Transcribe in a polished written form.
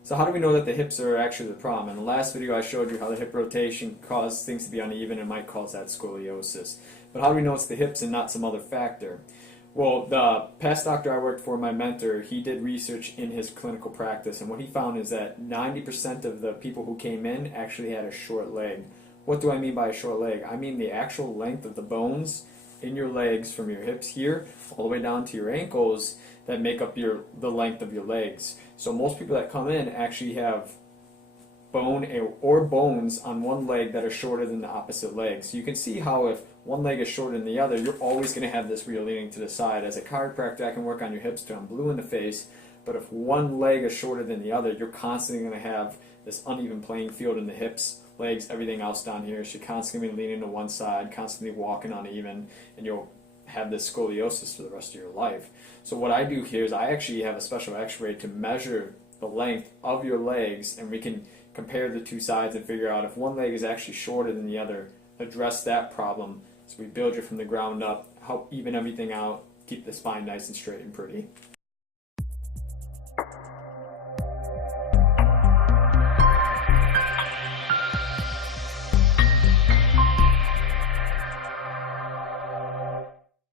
So how do we know that the hips are actually the problem? In the last video I showed you how the hip rotation caused things to be uneven and might cause that scoliosis. But how do we know it's the hips and not some other factor? Well, the past doctor I worked for, my mentor, he did research in his clinical practice, and what he found is that 90% of the people who came in actually had a short leg. What do I mean by a short leg? I mean the actual length of the bones in your legs from your hips here all the way down to your ankles that make up the length of your legs. So most people that come in actually have bone or bones on one leg that are shorter than the opposite leg. So you can see how if one leg is shorter than the other, you're always going to have this wheel leaning to the side. As a chiropractor, I can work on your hips till I'm blue in the face, but if one leg is shorter than the other, you're constantly going to have this uneven playing field in the hips, legs, everything else down here. So you're constantly leaning to one side, constantly walking uneven, and you'll have this scoliosis for the rest of your life. So what I do here is I actually have a special x-ray to measure the length of your legs, and we can compare the two sides and figure out if one leg is actually shorter than the other, address that problem. So we build you from the ground up, help even everything out, keep the spine nice and straight and pretty.